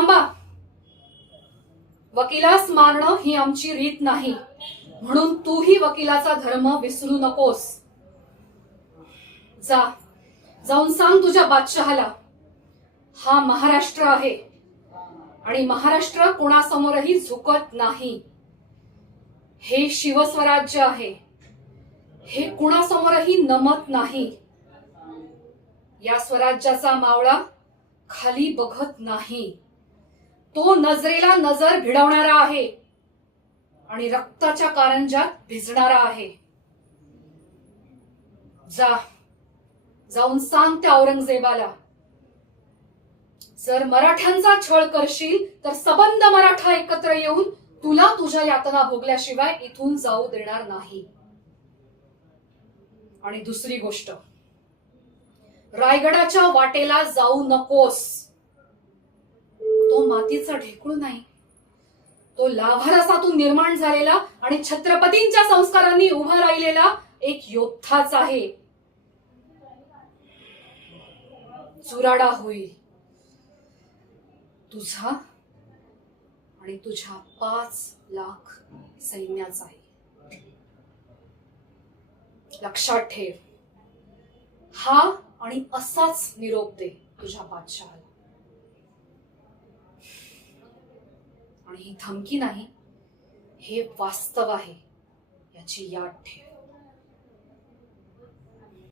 थांबा. वकिलास मारणं ही आमची रीत नाही, म्हणून तूही वकिलाचा धर्म विसरू नकोस. जाऊन सांग तुझ्या बादशहाला, हा महाराष्ट्र आहे आणि महाराष्ट्र कोणासमोरही झुकत नाही. हे शिवस्वराज्य आहे, हे कुणासमोरही नमत नाही. या स्वराज्याचा मावळा खाली बघत नाही. तो नजरेला नजर भिडवणारा आहे आणि रक्ताच्या कारंजात भिजणारा आहे. जाऊन सांग त्या औरंगजेबाला, जर मराठ्यांचा छळ करशील तर सबंध मराठा एकत्र येऊन तुला तुझ्या यातना भोगल्याशिवाय इथून जाऊ देणार नाही. आणि दुसरी गोष्ट, रायगडाच्या वाटेला जाऊ नकोस. तो मातीचा ढेकूळ नाही, तो लाभारसातून निर्माण झालेला आणि छत्रपतींच्या संस्कारांनी उभा राहिलेला एक योद्धाच आहे. चुराडा होईल तुझा आणि तुझ्या 5,00,000 सैन्याचाही. लक्षात ठेव. हा आणि असाच निरोप दे तुझ्या बादशहाला. आणि ही धमकी नाही, हे वास्तव आहे याची याद ठेव.